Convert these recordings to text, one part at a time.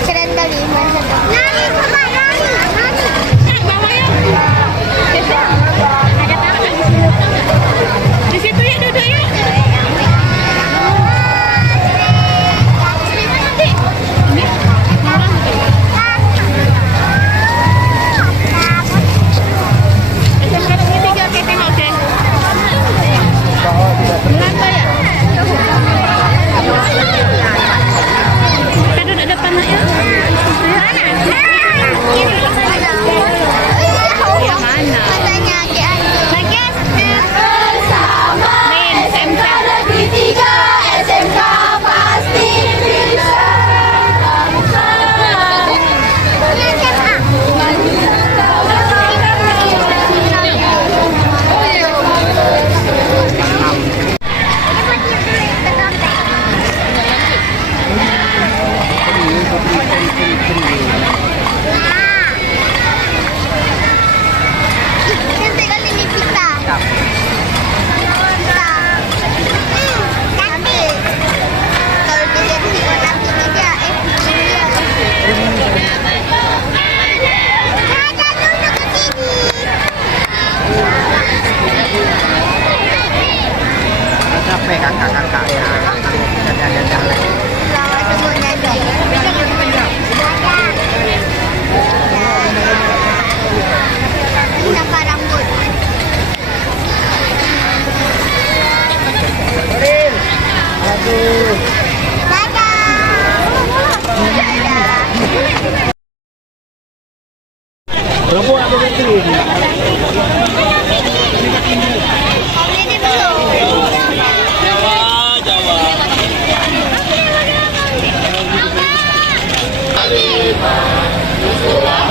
Keren kali di situ ya, duduk ya.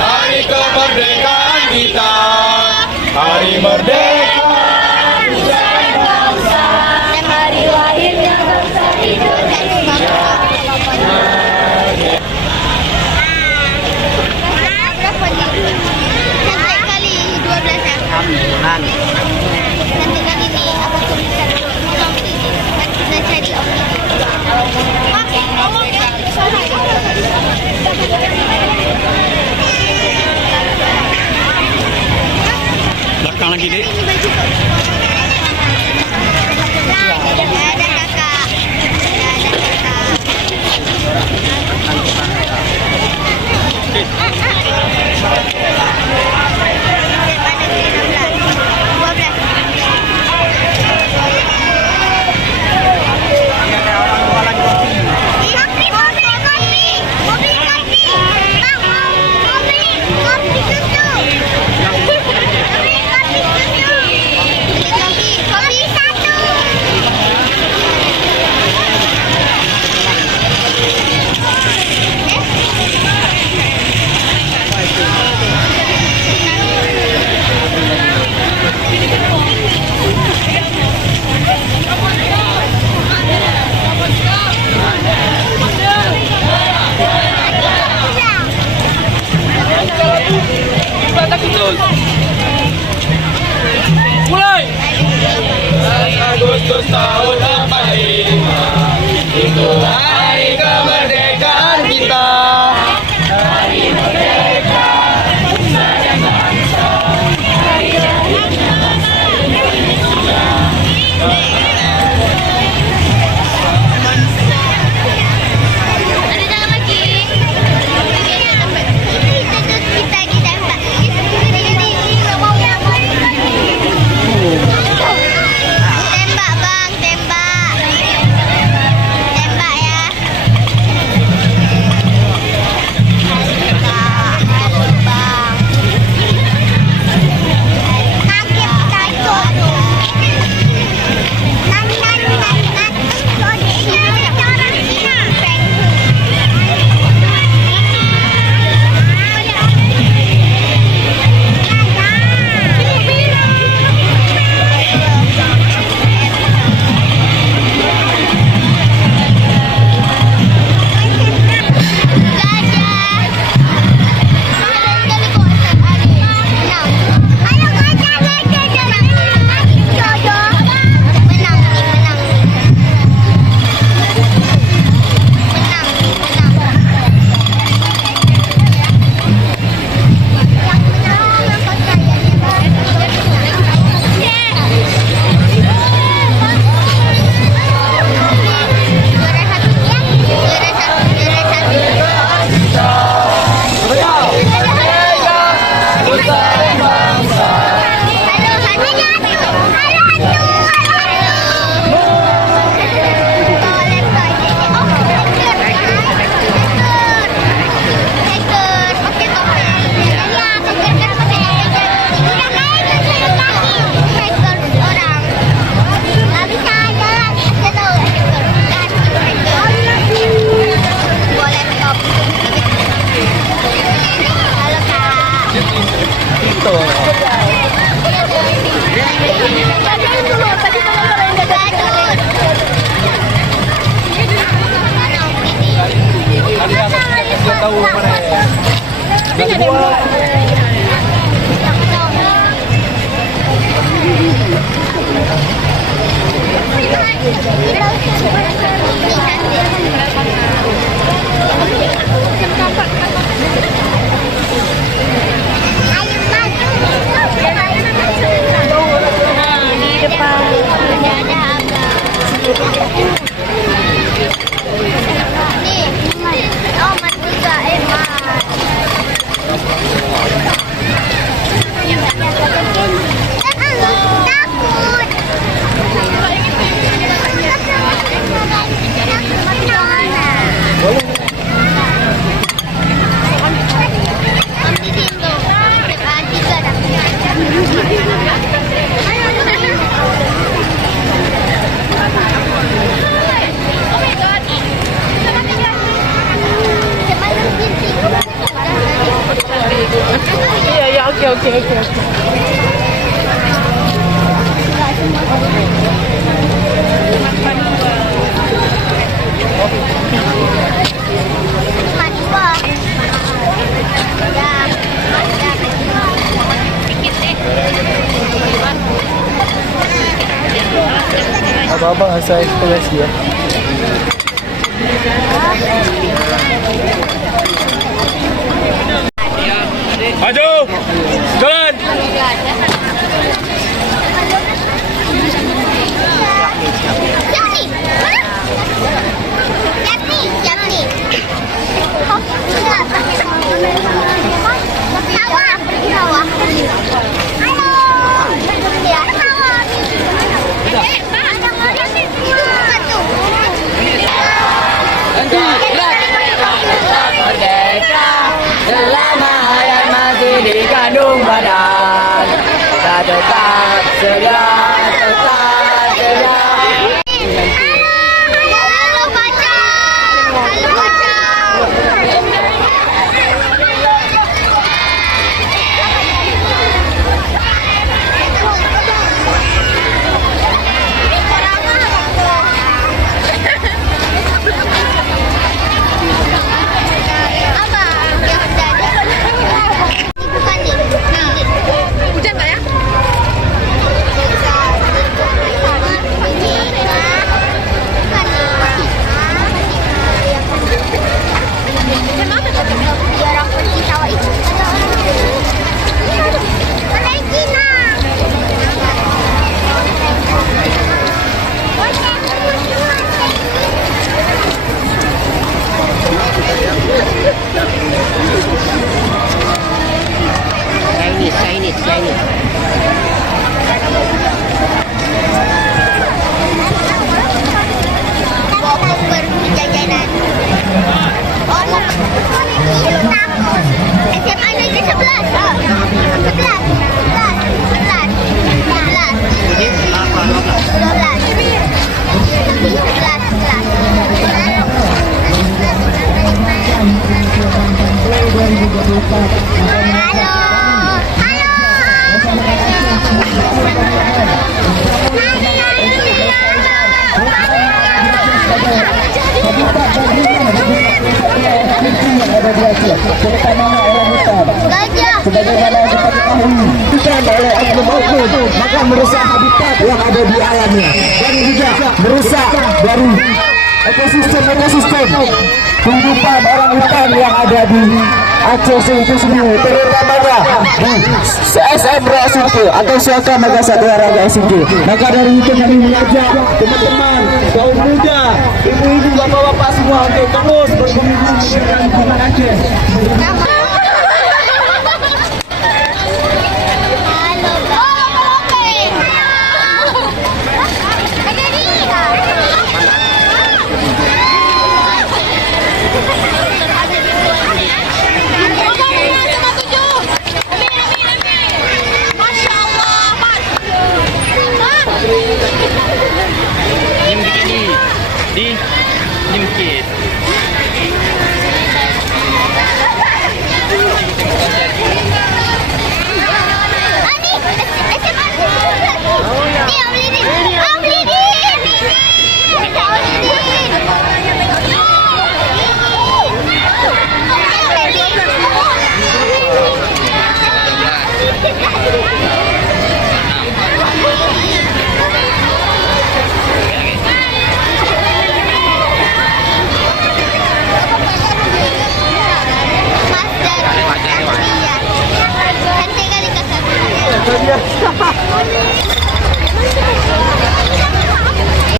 Hari kemerdekaan kita, hari merdeka dan bangsa, hari lahirnya bangsa Indonesia. Sampai kali 12 ya? Bulan. Nanti kali ini aku tuliskan om ini. Kita cari om ini. Oke, Pulang lagi, Dek. Ada kakak. Ada kakak. Mulai. Agustus tahun 45 itu hari kemerdekaan kita. Hari merdeka nusa dan bangsa. Hari lahirnya bangsa Indonesia. Ada jalan lagi. Kita ditembak. Tembak bang, tembak. Tembak ya. Harus bang. Kaget takut. Oke. Apa-apa nggak saya ekspresi ya. Maju, jalan. tetap sedia, tetap sedia. Halo pacar. Halo pacar. Abang yang tadi. Bukan nih. Hujan nggak ya? Biar aku pergi sawah itu. Ada Cina. Bawa pergi jajanan. Oh, takut. SMA negeri 11. 11. Gajah. Sebagaimana yang kita ketahui bukan oleh oknum-oknum, maka merusak habitat yang ada di alamnya dan juga merusak dari ekosistem kehidupan orang hutan yang ada di Aceh itu sendiri, terutamanya di CSM RSUD atau Suaka Magasatwa Raga SUD. Maka dari itu kami mengajak teman-teman, kaum muda, ibu-ibu, bapak-bapak semua untuk terus berkomitmen dengan lingkungan Aceh.